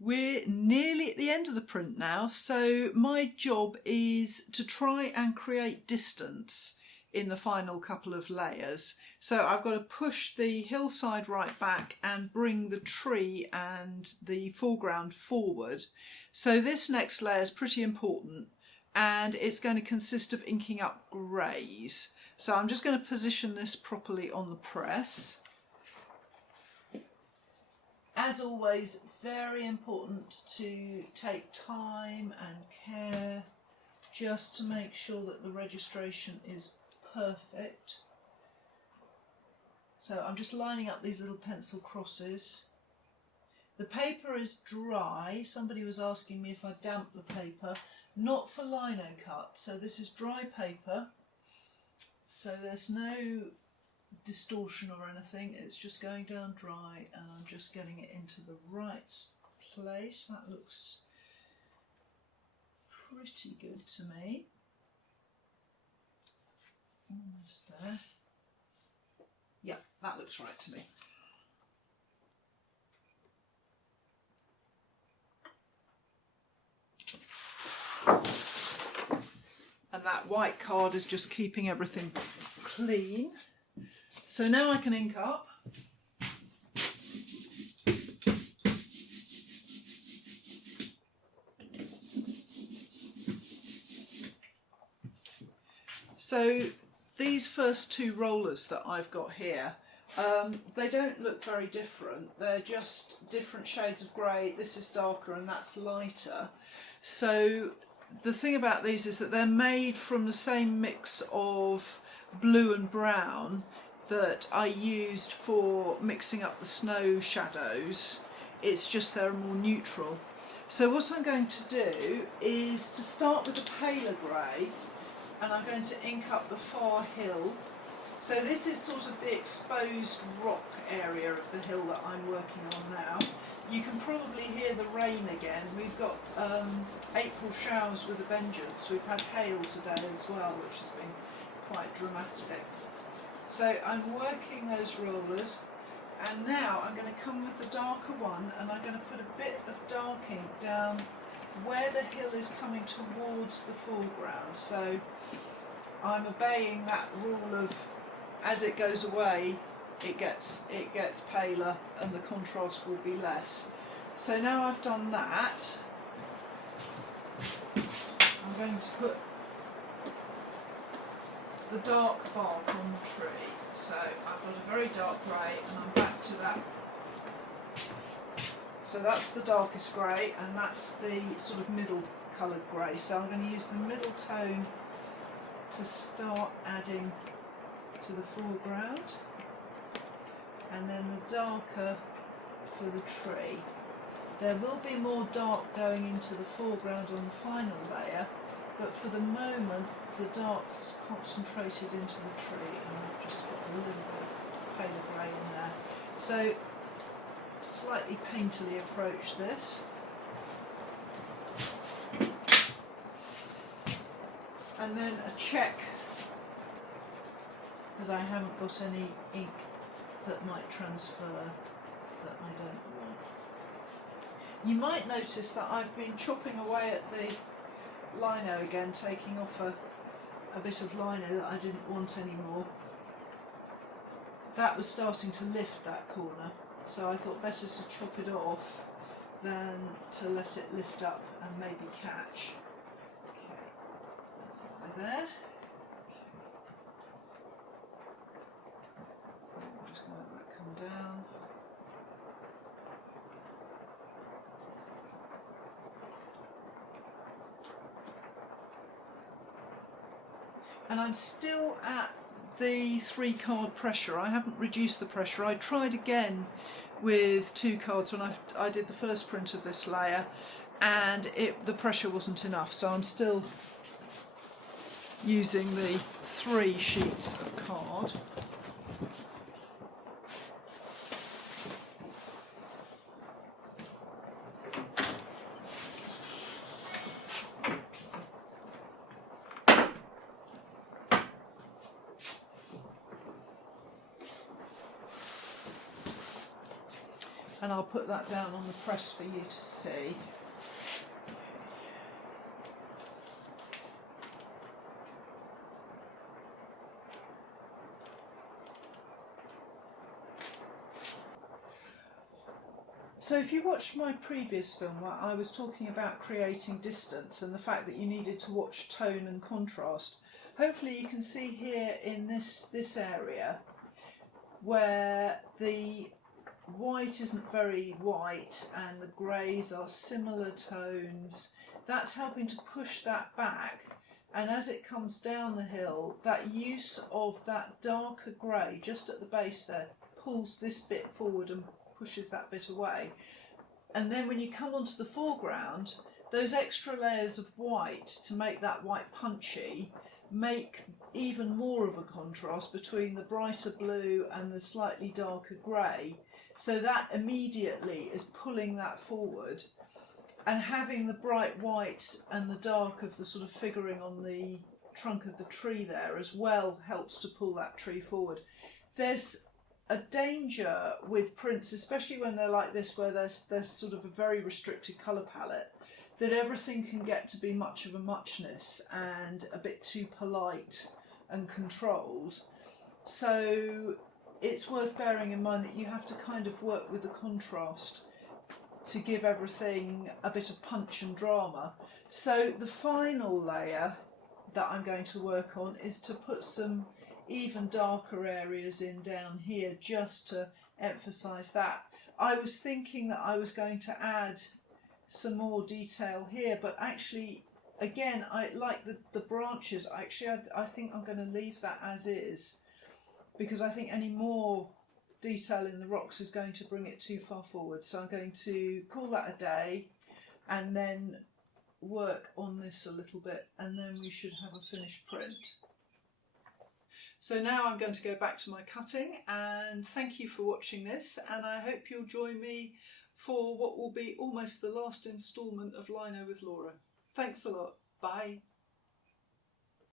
We're nearly at the end of the print now, so my job is to try and create distance in the final couple of layers. So I've got to push the hillside right back and bring the tree and the foreground forward. So this next layer is pretty important, and it's going to consist of inking up greys. So I'm just going to position this properly on the press. As always, very important to take time and care just to make sure that the registration is perfect. So I'm just lining up these little pencil crosses. The paper is dry. Somebody was asking me if I damp the paper. Not for Linocut. So this is dry paper. So there's no distortion or anything, it's just going down dry, and I'm just getting it into the right place. That looks pretty good to me. Almost there. Yeah, that looks right to me. And that white card is just keeping everything clean. So now I can ink up. So these first two rollers that I've got here, they don't look very different. They're just different shades of grey. This is darker and that's lighter. So the thing about these is that they're made from the same mix of blue and brown that I used for mixing up the snow shadows. It's just they're more neutral. So what I'm going to do is to start with the paler grey, and I'm going to ink up the far hill. So this is sort of the exposed rock area of the hill that I'm working on now. You can probably hear the rain again. We've got April showers with a vengeance. We've had hail today as well, which has been quite dramatic. So I'm working those rollers, and now I'm going to come with the darker one, and I'm going to put a bit of dark ink down where the hill is coming towards the foreground. So I'm obeying that rule of, as it goes away, it gets paler and the contrast will be less. So now I've done that, I'm going to put the dark bark on the tree. So I've got a very dark grey, and I'm back to that. So that's the darkest grey, and that's the sort of middle coloured grey. So I'm going to use the middle tone to start adding to the foreground, and then the darker for the tree. There will be more dark going into the foreground on the final layer, but for the moment the dark's concentrated into the tree, and I've just got a little bit of paler grey in there. So slightly painterly approach this. And then a check that I haven't got any ink that might transfer that I don't want. You might notice that I've been chopping away at the lino again, taking off a bit of lino that I didn't want anymore. That was starting to lift that corner, so I thought better to chop it off than to let it lift up and maybe catch. Okay, there. I'm just going to let that come down. And I'm still at the 3 card pressure. I haven't reduced the pressure. I tried again with 2 cards when I did the first print of this layer, and the pressure wasn't enough, so I'm still using the 3 sheets of card. And and I'll put that down on the press for you to see. So if you watched my previous film where I was talking about creating distance and the fact that you needed to watch tone and contrast, hopefully you can see here in this area where the white isn't very white and the greys are similar tones. That's helping to push that back, and as it comes down the hill, that use of that darker grey just at the base there pulls this bit forward and pushes that bit away. And then when you come onto the foreground, those extra layers of white to make that white punchy make even more of a contrast between the brighter blue and the slightly darker grey. So that immediately is pulling that forward, and having the bright white and the dark of the sort of figuring on the trunk of the tree there as well helps to pull that tree forward. There's a danger with prints, especially when they're like this, where there's sort of a very restricted colour palette, that everything can get to be much of a muchness and a bit too polite and controlled. So it's worth bearing in mind that you have to kind of work with the contrast to give everything a bit of punch and drama. So the final layer that I'm going to work on is to put some even darker areas in down here just to emphasize that. I was thinking that I was going to add some more detail here, but actually again I like the branches. Actually I think I'm going to leave that as is, because I think any more detail in the rocks is going to bring it too far forward. So I'm going to call that a day and then work on this a little bit, and then we should have a finished print. So now I'm going to go back to my cutting, and thank you for watching this, and I hope you'll join me for what will be almost the last instalment of Lino with Laura. Thanks a lot. Bye.